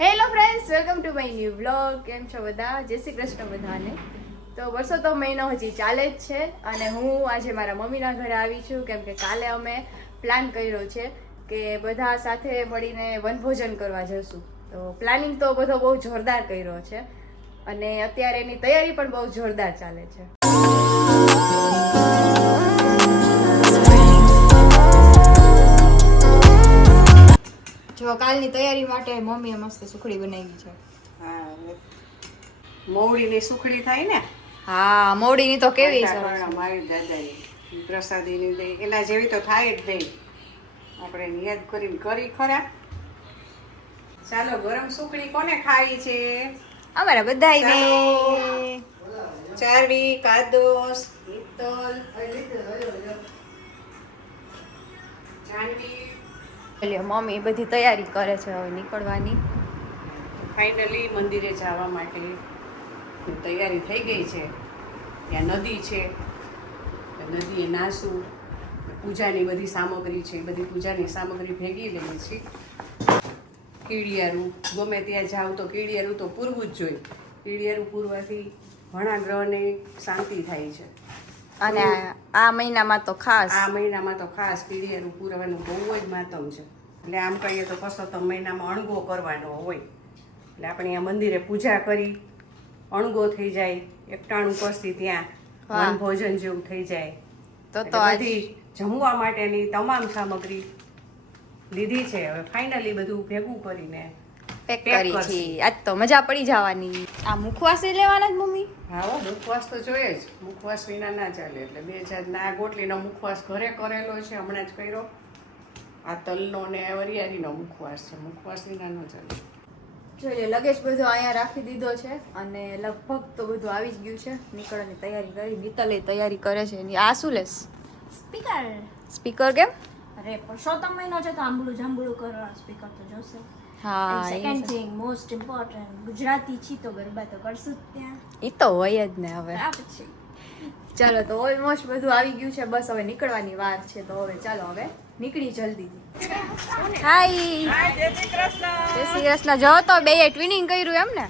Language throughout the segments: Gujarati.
Hello friends, welcome to my new vlog. કેમ છો બધા? જય શ્રી કૃષ્ણ બધાને. તો વર્ષો તો મહિનો હજી ચાલે જ છે અને હું આજે મારા મમ્મીના ઘરે આવી છું કેમ કે કાલે અમે પ્લાન કર્યો છે કે બધા સાથે મળીને વનભોજન કરવા જશું. તો પ્લાનિંગ તો બધો બહુ જોરદાર કર્યો છે અને અત્યારે એની તૈયારી પણ બહુ જોરદાર ચાલે છે. જો કાલની તૈયારી માટે મમ્મીએ મસ્ત સુખડી બનાવી છે. હા, મોવડીની સુખડી થાય ને. હા, મોવડીની તો કેવી સરસ. મારી દાદાની પ્રસાદીની દઈ એના જેવી તો થાય જ નહીં. આપણે યાદ કરીને કરી ખરા. ચાલો, ગરમ સુખડી કોને ખાવી છે? અમારા બધાયને. ચારવી, કાદોસ, હિતલ, જાનવી. એટલે મમ્મી બધી તૈયારી કરે છે હવે નીકળવાની. ફાઇનલી મંદિરે જવા માટે તૈયારી થઈ ગઈ છે. ત્યાં નદી છે, નદીએ નાસું, પૂજાની બધી સામગ્રી છે, બધી પૂજાની સામગ્રી ભેગી લઈએ છીએ. કીડિયારું, ગમે ત્યાં જાવ તો કીડિયારું તો પૂરવું જ જોઈએ. કીડિયારું પૂરવાથી ઘણા ગ્રહને શાંતિ થાય છે અને આ મહિનામાં તો ખાસ કીડિયારું પૂરવાનું બહુ જ માતમ છે. એટલે આમ કહીએ તો પરસોત્તમ મહિનામાં અણગો કરવાનો હોય. એટલે આપણે આ મંદિરે પૂજા કરી અણગો થઈ જાય, એકટાણું કરશી ત્યાં વનભોજન જેવું થઈ જાય. તો બધી જમવા માટેની તમામ સામગ્રી લીધી છે. હવે ફાઇનલી બધું ભેગું કરીને પેક કરી છે. આજ તો મજા પડી જવાની. આ મુખવાસ લેવાના જ મમ્મી? હા, મુખવાસ તો જોઈએ જ. મુખવાસ વિના ના ચાલે. એટલે 2 જાતના આ ગોટલીનો મુખવાસ ઘરે કરેલો છે, હમણાં જ કર્યો. આ તલનો ને વરિયાળીનો મુખવાસ છે. મુખવાસ વિના ન ચાલે. જોઈએ, લગેજ બધું અહીંયા રાખી દીધો છે અને લગભગ તો બધું આવી જ ગયું છે. નીકળવાની તૈયારી કરી. મિત્તલે તૈયારી કરે છે. આ શું લેસ? સ્પીકર કેમ? અરે પરસોત્તમ મહિનો છે તો આંબળું જાંબળું કરવા સ્પીકર તો જોશે. હા, second thing most important, Gujarati છી તો ગરબા તો કરશું જ ત્યાં. ઈ તો હોય જ ને. હવે આ પછી ચાલો, તો ઓલમોસ્ટ બધું આવી ગયું છે. બસ હવે નીકળવાની વાર છે. તો હવે ચાલો, હવે નીકળી જલ્દી. હાય, જય શ્રી કૃષ્ણ. જો તો બેય ટ્વિનિંગ કર્યું એમ ને?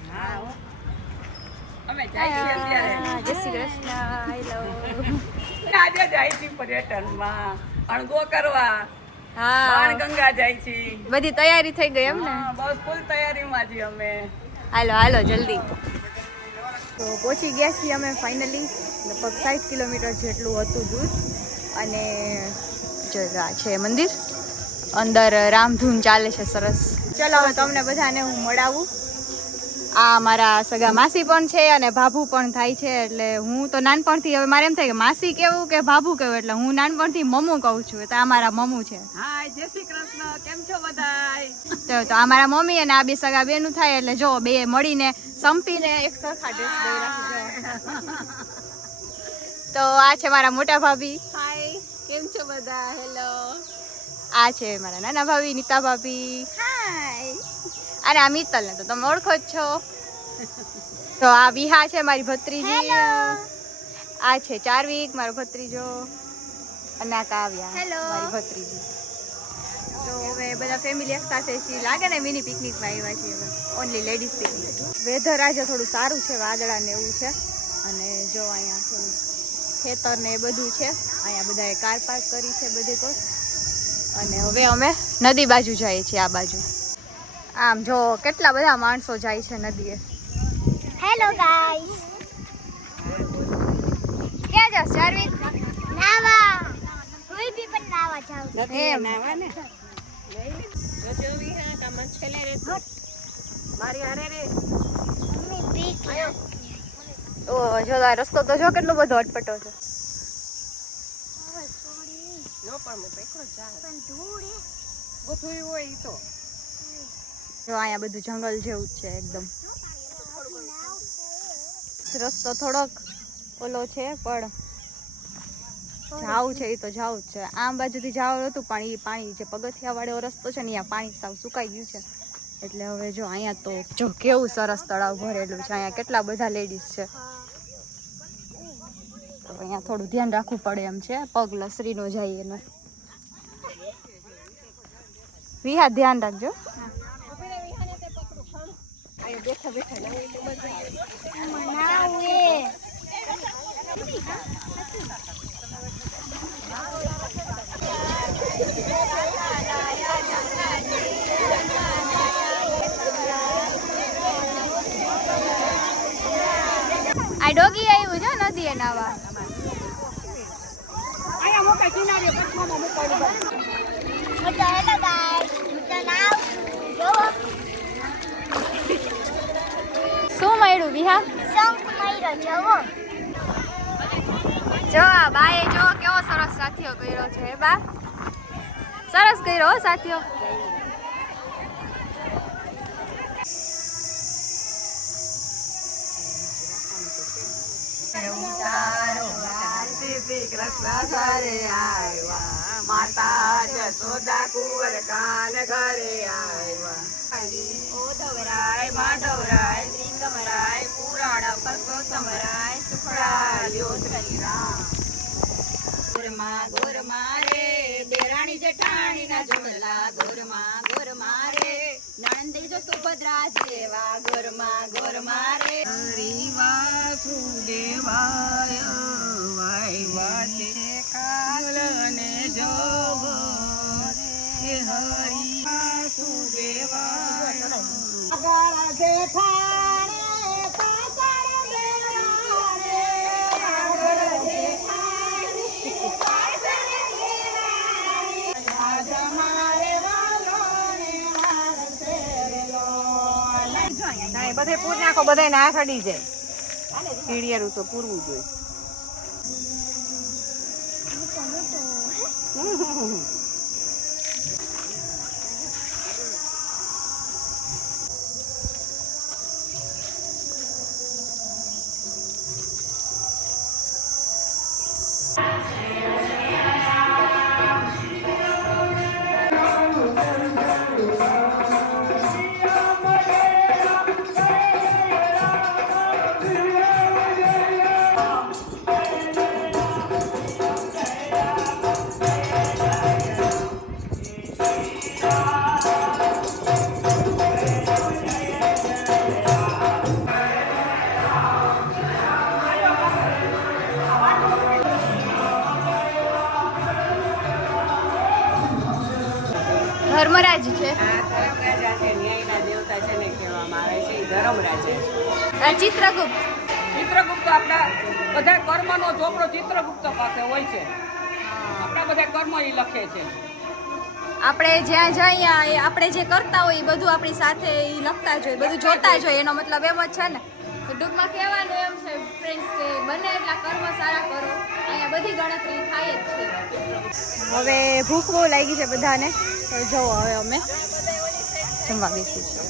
અમે જાય છીએ અત્યારે. જય શ્રી કૃષ્ણ. હેલો. આજે જાય છે પર્યટનમાં અણગો કરવા. હા, બાણગંગા જાય છે. બધી તૈયારી થઈ ગઈ એમ ને? બસ ફૂલ તૈયારીમાં છીએ અમે. હાલો હાલો જલ્દી. તો પહોંચી ગયા છીએ અમે ફાઇનલી. લગભગ 60 કિલોમીટર જેટલું હતું દૂર. અને જો આ છે મંદિર, અંદર રામધૂન ચાલે છે સરસ. ચલો હવે તમને બધાને હું મળાવું. આ મારા સગા માસી પણ છે અને ભાભુ પણ થાય છે. એટલે હું તો નાનપણથી હવે મારે એમ થાય કે માસી કેવું કે ભાભુ કેવું, એટલે હું નાનપણથી મમ્મુ કહું છું. તો આ મારા મમ્મુ છે. હાય, જય શ્રી કૃષ્ણ. કેમ છો બધાય? તો આ મારા મમ્મી અને આ બે સગા બેનું થાય. એટલે જો બે મળીને સંપીને એક સરખા ડ્રેસ દઈ રાખી. તો આ છે મારા મોટા ભાભી. હાય, કેમ છો બધા? હેલો. આ છે મારા નાના ભાભી નીતા ભાભી. હાય. અને આ મિત્તલ ને તો તમે ઓળખો જ છો. તો આ વિહા છે મારી ભત્રીજી. આ છે ચારવીક મારો ભત્રીજો. અને આ કાવ્યા મારી ભત્રીજી. તો હવે બધા ફેમિલી એક સાથે છીએ. લાગે ને મિની પિકનિકમાં આવ્યા છીએ. Only ladies picnic. વેધર આજે થોડું સારું છે, વાદળા ને એવું છે. અને જો અહીંયા થોડું ખેતર ને એ બધું છે. અહીંયા બધાએ કાર પાર્ક કરી છે બધે તો. અને હવે અમે નદી બાજુ જઈએ છીએ. આ બાજુ આમ જો કેટલા બધા માણસો જાય છે નદીએ. Hello guys. ક્યાં જાસ ચારવીક? નાવા. કોઈ બી પણ નાવા જાવ. એમ નાવા ને જોવી હા કામ છેલે રે મારી હારે રે. મમ્મી બીક લાગે. ઓ જો આ રસ્તો તો જો કેટલો બધો અટપટો છે. નો પણ મો પેકરો ચા પણ ધૂળ હે. બધું હોય ઈ તો. જો અહીંયા બધું જંગલ જેવું જ છે એકદમ. રસ્તો થોડોક ઓલો છે પણ જાવું છે એ તો જાવું જ છે. આમ બાજુથી જવાનું હતું પણ એ પાણી જે પગથિયા વાળો રસ્તો છે ને અહીંયા પાણી સાવ સુકાઈ ગયું છે. એટલે હવે જો અહીંયા તો જો કેવું સરસ તળાવ ભરેલું છે. અહીંયા કેટલા બધા લેડીઝ છે. તો અહીંયા થોડું ધ્યાન રાખવું પડે એમ છે, પગ લસરી નો જાય એનું. વિહા ધ્યાન રાખજો. બેઠા બેઠા ના હોય તો મજા આવે. મનાવું એ આ ડોગી આવ્યું છે નદીએ નાવા. શું મળ્યું વિહા? જો આ બાએ જો કેવો સરસ સાથીઓ કર્યો છે હે બા. સરસ કર્યો હો સાથીઓ. માતા જશોદા કુંવર કાન ઘરે આવ્યા. ઓધવરાય માધવરાય શ્રીકમરાય પુરાણ પરસોત્તમરાય સુખડાલ્યો શ્રીરામ. ગોરમાં રે દેરાણી જેઠાણી ના જોડલા ગોરમાં રે નણંદે જો સુભદ્રા જેવા ગોરમાં રે. હરિ વાસુદેવાય વાય છે કાલને જોવો રે હરિ વાસુદેવાય. આગળ જેઠાણી પાછળ દેવારે આગળ જેઠાણી બધે પૂર નાખો, બધા ના ચડી જાય. પીડિયારું તો પૂરવું જોઈએ. ધર્મરાજ છે. ધર્મરાજા છે, ન્યાયના દેવતા છે ને કહેવામાં આવે છે. ધર્મરાજા આ ચિત્રગુપ્ત. ચિત્રગુપ્ત આપણા બધા કર્મનો ચોપડો ચિત્રગુપ્ત પાસે હોય છે. આપણા બધા કર્મ એ લખે છે. આપણે જ્યાં જઈએ આપણે જે કરતા હોય એ બધું આપણી સાથે એ લખતા જ હોય, બધું જોતા જ હોય. એનો મતલબ એમ જ છે ને. તો ટૂંકમાં કહેવાનું એમ છે ફ્રેન્ડ્સ કે બને એટલા કર્મ સારા કરો. અહીંયા બધી ગણતરી થાય જ છે. હવે ભૂખ બહુ લાગી છે બધાને, તો જો હવે અમે જમવા બેસીશું.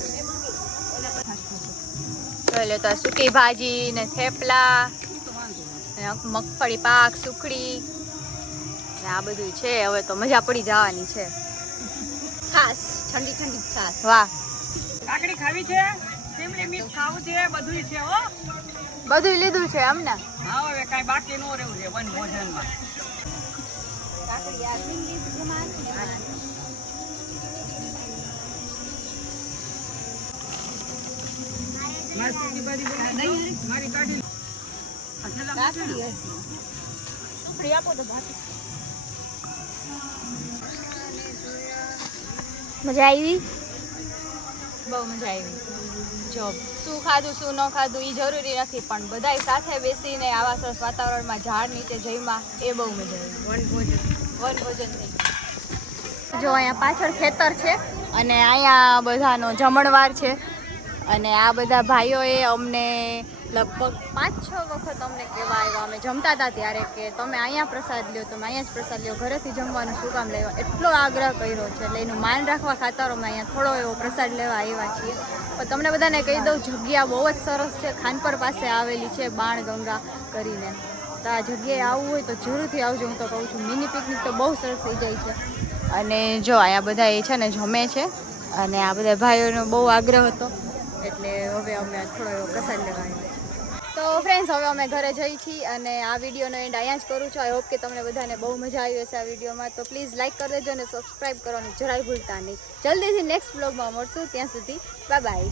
એટલે તો સૂકી ભાજી ને થેપલા, મગફળી પાક, સુખડી ને આ બધું છે. હવે તો મજા પડી જવાની છે. છાસ, ઠંડી ઠંડી છાસ. વાહ, કાકડી ખાવી છે, સિમલી મિર્ચ ખાવું છે, બધું છે હો. બધું લીધું છે અમને. હા, હવે કાઈ બાકી ન રહેવું છે વન ભોજનમાં. કાકડી આ સિમલી જમાન મારી ભાજી મારી કાઢી કાકડી હતી. સુખડી આપો તો બાકી. મજા આવી? બહુ મજા આવી. જો શું ખાધું શું ન ખાધું એ જરૂરી નથી, પણ બધાય સાથે બેસીને આવા સરસ વાતાવરણમાં ઝાડ નીચે જઈમાં એ બહુ મજા આવી. વનભોજન થઈ. જો અહીંયા પાછળ ખેતર છે અને અહીંયા બધાનો જમણવાર છે. અને આ બધા ભાઈઓએ અમને લગભગ 5-6 વખત અમને કહેવા આવ્યા અમે જમતા હતા ત્યારે કે તમે અહીંયા પ્રસાદ લ્યો, તમે અહીંયા જ પ્રસાદ લ્યો, ઘરેથી જમવાનું શું કામ લેવા. એટલો આગ્રહ કર્યો છે. એટલે એનું માન રાખવા ખાતર અમે અહીંયા થોડો એવો પ્રસાદ લેવા આવ્યા છીએ. પણ તમને બધાને કહી દઉં, જગ્યા બહુ જ સરસ છે. ખાનપર પાસે આવેલી છે બાણગંગા કરીને. તો આ જગ્યાએ આવવું હોય તો જરૂરથી આવજો. હું તો કહું છું મિની પિકનિક તો બહુ સરસ થઈ જાય છે. અને જો અહીંયા બધા એ છે ને જમે છે અને આ બધા ભાઈઓનો બહુ આગ્રહ હતો એટલે હવે અમે થોડો એવો પ્રસાદ લેવા આવ્યા. તો ફ્રેન્ડ્સ, હવે અમે ઘરે જઈ છીએ અને આ વિડીયોનો એન્ડ અહીંયા જ કરું છું. આઈ હોપ કે તમને બધાને બહુ મજા આવી હશે આ વિડીયોમાં. તો પ્લીઝ લાઇક કરી દેજો અને સબસ્ક્રાઈબ કરવાનું જરાય ભૂલતા નહીં. જલ્દીથી નેક્સ્ટ બ્લોગમાં મળશું. ત્યાં સુધી બાય બાય.